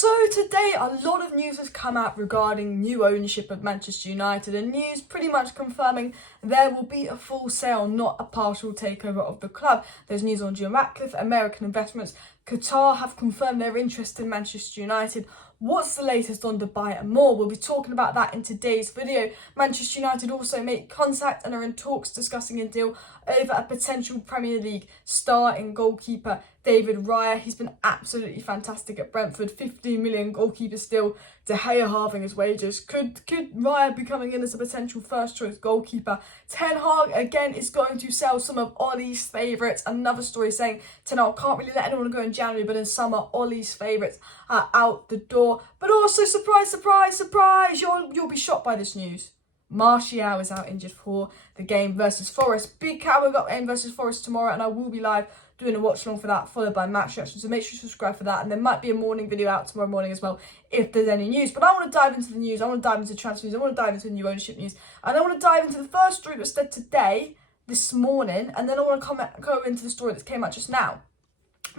So today a lot of news has come out regarding new ownership of Manchester United, and news pretty much confirming there will be a full sale, not a partial takeover of the club. There's news on David Raya, American investments, Qatar have confirmed their interest in Manchester United. What's the latest on Dubai and more? We'll be talking about that in today's video. Manchester United also make contact and are in talks discussing a deal over a potential Premier League star in goalkeeper David Raya. He's been absolutely fantastic at Brentford. 15 million goalkeeper still. De Gea halving his wages. Could Raya be coming in as a potential first choice goalkeeper? Ten Hag again is going to sell some of Ollie's favourites. Another story saying Ten Hag can't really let anyone go in January, but in summer Ollie's favourites are out the door. But also, surprise, surprise, surprise, you'll be shocked by this news. Martial is out injured for the game versus Forest. Big Cat, we've got game versus Forest tomorrow, and I will be live doing a watch along for that, followed by match reaction. So make sure you subscribe for that, and there might be a morning video out tomorrow morning as well if there's any news. But I want to dive into the news. I want to dive into transfer news. I want to dive into new ownership news, and I want to dive into the first story that was said today, this morning, and then I want to go into the story that came out just now.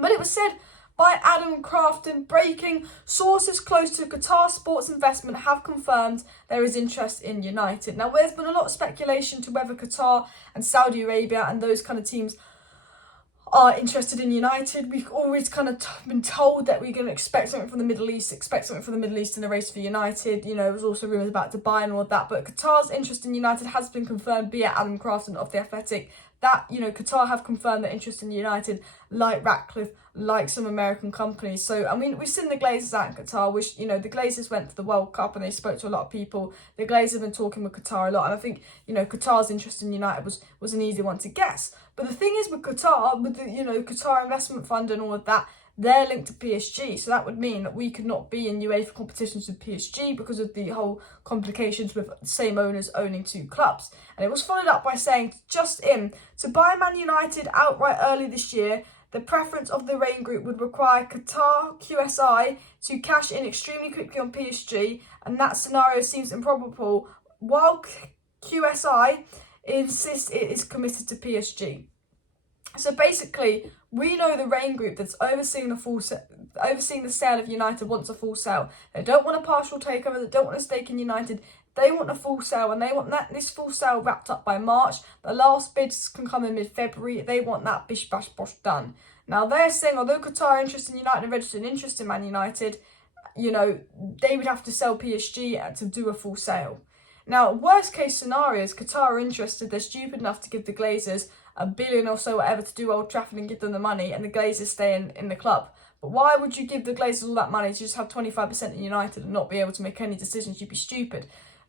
But it was said by Adam Crafton, breaking sources close to Qatar Sports Investment have confirmed there is interest in United. Now, there's been a lot of speculation to whether Qatar and Saudi Arabia and those kind of teams are interested in United. We've always kind of been told that we're going to expect something from the Middle East, in the race for United. You know, there was also rumours about Dubai and all of that, but Qatar's interest in United has been confirmed via Adam Crafton of The Athletic. That, you know, Qatar have confirmed their interest in United, like Ratcliffe, like some American companies. So, I mean, we've seen the Glazers out in Qatar, which, you know, the Glazers went to the World Cup and they spoke to a lot of people. The Glazers have been talking with Qatar a lot, and I think, you know, Qatar's interest in United was an easy one to guess. But the thing is with Qatar, with the, you know, Qatar Investment Fund and all of that, they're linked to PSG, so that would mean that we could not be in UEFA competitions with PSG because of the whole complications with the same owners owning two clubs. And it was followed up by saying, just in, to buy Man United outright early this year, the preference of the Raine Group would require Qatar QSI to cash in extremely quickly on PSG, and that scenario seems improbable, while QSI insists it is committed to PSG. So basically, we know the Raine Group that's overseeing the sale of United wants a full sale. They don't want a partial takeover. They don't want a stake in United. They want a full sale, and they want this full sale wrapped up by March. The last bids can come in mid-February. They want that bish bash bosh done. Now they're saying, although Qatar are interested in United and registered interest in Man United, you know, they would have to sell PSG to do a full sale. Now, worst case scenario is Qatar are interested. They're stupid enough to give the Glazers $1 billion or so, whatever, to do Old Trafford and give them the money, and the Glazers stay in the club. But why would you give the Glazers all that money to just have 25% in United and not be able to make any decisions? You'd be stupid.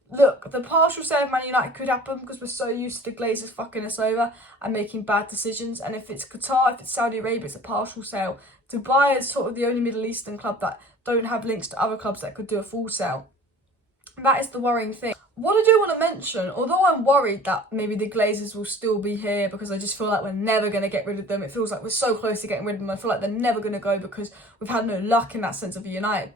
Look, the partial sale of Man United could happen because we're so used to the Glazers fucking us over and making bad decisions. And if it's Qatar, if it's Saudi Arabia, it's a partial sale. Dubai is sort of the only Middle Eastern club that don't have links to other clubs that could do a full sale. That is the worrying thing. What I do want to mention, although I'm worried that maybe the Glazers will still be here because I just feel like we're never going to get rid of them. It feels like we're so close to getting rid of them. I feel like they're never going to go because we've had no luck in that sense of United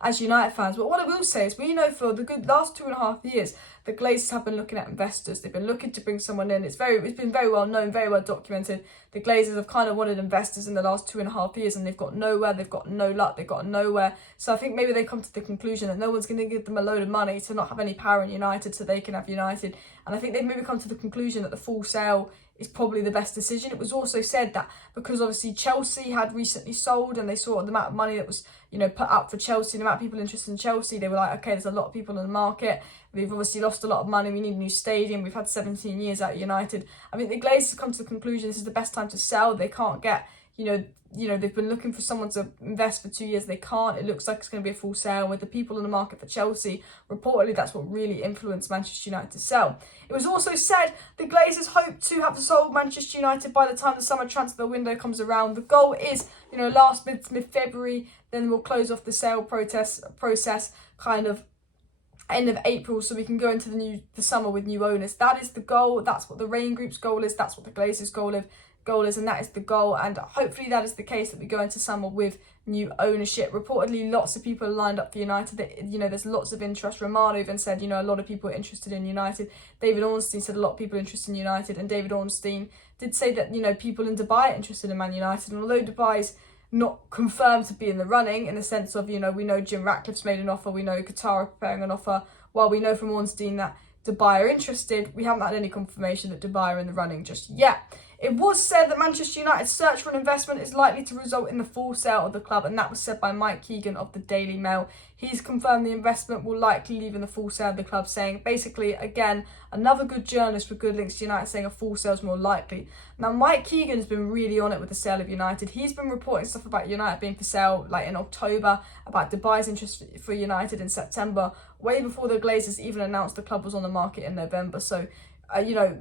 as United fans. But what I will say is, we know for the good last 2.5 years, the Glazers have been looking at investors. They've been looking to bring someone in. It's been very well known, very well documented. The Glazers have kind of wanted investors in the last 2.5 years, and they've got nowhere. They've got no luck. They've got nowhere. So I think maybe they come to the conclusion that no one's going to give them a load of money to not have any power in United, so they can have United. And I think they've maybe come to the conclusion that the full sale is probably the best decision. It was also said that because obviously Chelsea had recently sold, and they saw the amount of money that was, you know, put up for Chelsea, the amount of people interested in Chelsea, they were like, okay, there's a lot of people in the market. We've obviously lost a lot of money. We need a new stadium. We've had 17 years at United. I mean, the Glazers have come to the conclusion this is the best time to sell. They can't get, you know, they've been looking for someone to invest for 2 years. They can't. It looks like it's going to be a full sale. With the people in the market for Chelsea, reportedly that's what really influenced Manchester United to sell. It was also said the Glazers hope to have sold Manchester United by the time the summer transfer window comes around. The goal is, you know, last mid-February, then we'll close off the sale process kind of end of April, so we can go into the summer with new owners. That is the goal. That's what the Raine Group's goal is. That's what the Glazers' goal is, and that is the goal. And hopefully that is the case, that we go into summer with new ownership. Reportedly, lots of people are lined up for United. You know, there's lots of interest. Romano even said, you know, a lot of people are interested in United. David Ornstein said a lot of people are interested in United, and David Ornstein did say that, you know, people in Dubai are interested in Man United. And although Dubai's not confirmed to be in the running, in the sense of, we know Jim Ratcliffe's made an offer, we know Qatar are preparing an offer, while we know from Ornstein that Dubai are interested. We haven't had any confirmation that Dubai are in the running just yet. It was said that Manchester United's search for an investment is likely to result in the full sale of the club, and that was said by Mike Keegan of the Daily Mail. He's confirmed the investment will likely leave in the full sale of the club, saying basically, again, another good journalist with good links to United saying a full sale is more likely. Now, Mike Keegan's been really on it with the sale of United. He's been reporting stuff about United being for sale like in October, about Dubai's interest for United in September, way before the Glazers even announced the club was on the market in November. So,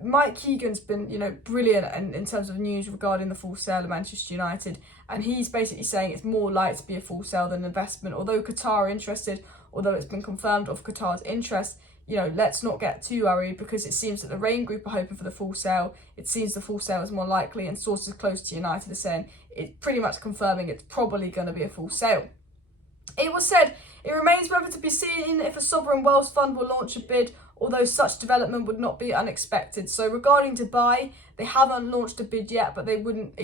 Mike Keegan's been, brilliant in terms of news regarding the full sale of Manchester United. And he's basically saying it's more likely to be a full sale than an investment. Although Qatar are interested, although it's been confirmed of Qatar's interest, let's not get too worried, because it seems that the Raine Group are hoping for the full sale. It seems the full sale is more likely, and sources close to United are saying it's pretty much confirming it's probably going to be a full sale. It was said it remains whether to be seen if a sovereign wealth fund will launch a bid, although such development would not be unexpected. So regarding Dubai, they haven't launched a bid yet, but it wouldn't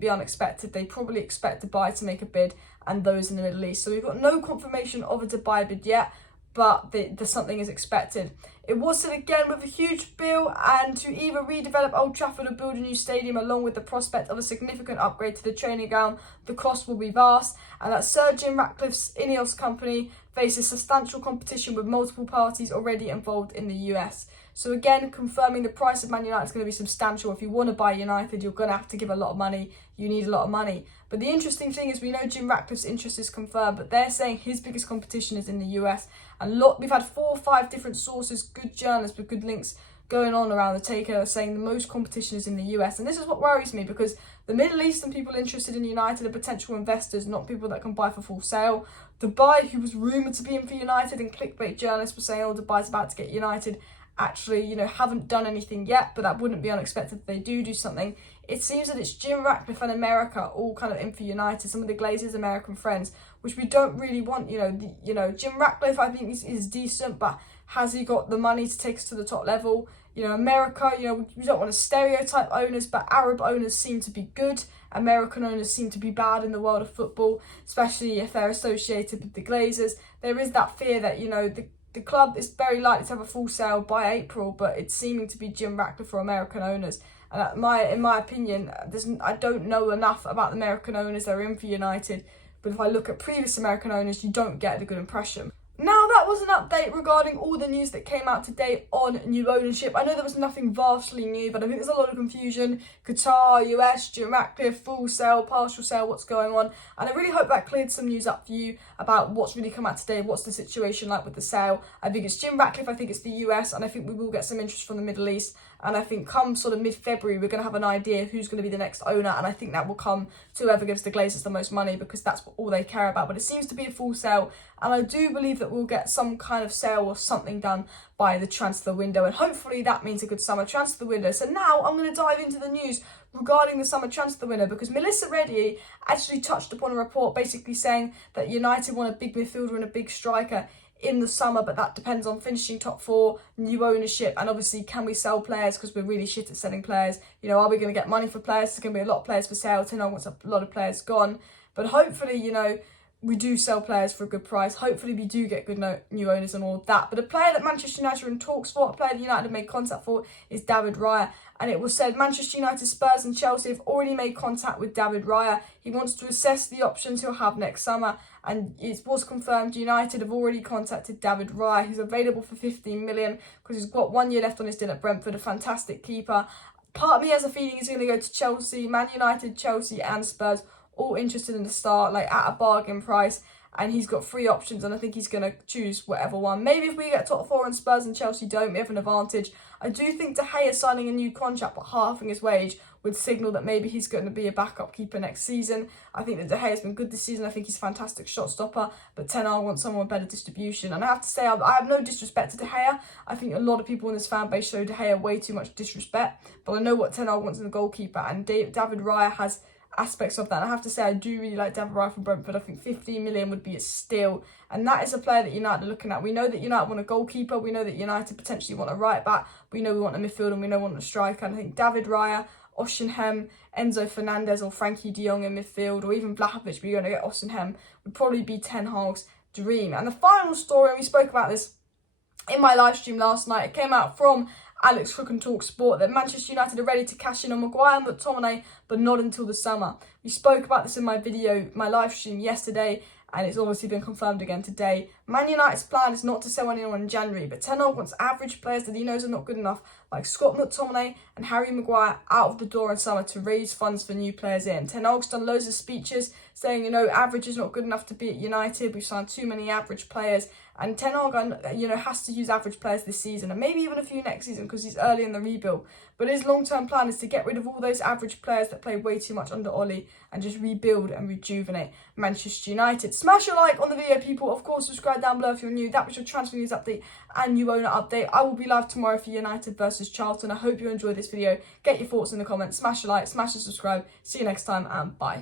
be unexpected. They probably expect Dubai to make a bid, and those in the Middle East. So we've got no confirmation of a Dubai bid yet, but something is expected. It was said again with a huge bill and to either redevelop Old Trafford or build a new stadium, along with the prospect of a significant upgrade to the training ground. The cost will be vast, and that Sir Jim Ratcliffe's Ineos company faces substantial competition with multiple parties already involved in the US. So again, confirming the price of Man United is going to be substantial. If you want to buy United, you're going to have to give a lot of money. You need a lot of money. But the interesting thing is we know Jim Ratcliffe's interest is confirmed, but they're saying his biggest competition is in the US. And we've had 4 or 5 different sources, good journalists with good links going on around the takeover, saying the most competition is in the US. And this is what worries me, because the Middle Eastern people interested in United are potential investors, not people that can buy for full sale. Dubai, who was rumoured to be in for United, and clickbait journalists were saying, Dubai's about to get United, actually, haven't done anything yet, but that wouldn't be unexpected if they do something. It seems that it's Jim Ratcliffe and America all kind of in for United, some of the Glazers' American friends, which we don't really want. Jim Ratcliffe, I think, is decent, but has he got the money to take us to the top level? America, we don't want to stereotype owners, but Arab owners seem to be good. American owners seem to be bad in the world of football, especially if they're associated with the Glazers. There is that fear that, the club is very likely to have a full sale by April, but it's seeming to be Jim Ratcliffe or American owners. And in my opinion, I don't know enough about the American owners that are in for United, but if I look at previous American owners, you don't get a good impression. Now, that was an update regarding all the news that came out today on new ownership. I know there was nothing vastly new, but I think there's a lot of confusion. Qatar, US, Jim Ratcliffe, full sale, partial sale, what's going on? And I really hope that cleared some news up for you about what's really come out today, what's the situation like with the sale. I think it's Jim Ratcliffe, I think it's the US, and I think we will get some interest from the Middle East. And I think come sort of mid-February, we're going to have an idea who's going to be the next owner. And I think that will come to whoever gives the Glazers the most money, because that's all they care about. But it seems to be a full sale. And I do believe that we'll get some kind of sale or something done by the transfer window. And hopefully that means a good summer transfer window. So now I'm going to dive into the news regarding the summer transfer window, because Melissa Reddy actually touched upon a report basically saying that United want a big midfielder and a big striker in the summer, but that depends on finishing top 4, new ownership, and obviously can we sell players, because we're really shit at selling players. Are we going to get money for players? There's going to be a lot of players for sale. Ten Hag wants a lot of players gone, but hopefully, we do sell players for a good price. Hopefully we do get good new owners and all of that. But a player that Manchester United are in talks for, a player that United have made contact for, is David Raya. And it was said Manchester United, Spurs and Chelsea have already made contact with David Raya. He wants to assess the options he'll have next summer. And it was confirmed United have already contacted David Raya, who's available for 15 million because he's got 1 year left on his deal at Brentford, a fantastic keeper. Part of me has a feeling he's going to go to Chelsea, Man United, Chelsea and Spurs, all interested in the start, at a bargain price. And he's got 3 options, and I think he's going to choose whatever one. Maybe if we get top 4 and Spurs and Chelsea don't, we have an advantage. I do think De Gea signing a new contract but halving his wage would signal that maybe he's going to be a backup keeper next season. I think that De Gea has been good this season. I think he's a fantastic shot stopper, but Ten Hag wants someone with better distribution. And I have to say, I have no disrespect to De Gea. I think a lot of people in this fan base show De Gea way too much disrespect, but I know what Ten Hag wants in a goalkeeper, and David Raya has aspects of that. And I have to say, I do really like David Raya from Brentford. I think 15 million would be a steal, and that is a player that United are looking at. We know that United want a goalkeeper, we know that United potentially want a right back, we know we want a midfielder, and we know we want a striker, and I think David Raya Osimhen, Enzo Fernandez or Frankie de Jong in midfield, or even Vlahovic, but you're going to get Osimhen, would probably be Ten Hag's dream. And the final story, and we spoke about this in my live stream last night, it came out from Alex Cook and Talk Sport that Manchester United are ready to cash in on Maguire and McTominay, but not until the summer. We spoke about this in my live stream yesterday, and it's obviously been confirmed again today. Man United's plan is not to sell anyone in January, but Ten Hag wants average players that he knows are not good enough, like Scott McTominay and Harry Maguire, out of the door in summer to raise funds for new players in. Ten Hag's done loads of speeches saying, average is not good enough to be at United. We've signed too many average players. And Ten Hag, has to use average players this season and maybe even a few next season because he's early in the rebuild. But his long-term plan is to get rid of all those average players that play way too much under Ollie and just rebuild and rejuvenate Manchester United. Smash a like on the video, people. Of course, subscribe down below if you're new. That was your transfer news update and new owner update. I will be live tomorrow for United versus Charlton. I hope you enjoyed this video. Get your thoughts in the comments. Smash a like, smash a subscribe. See you next time and bye.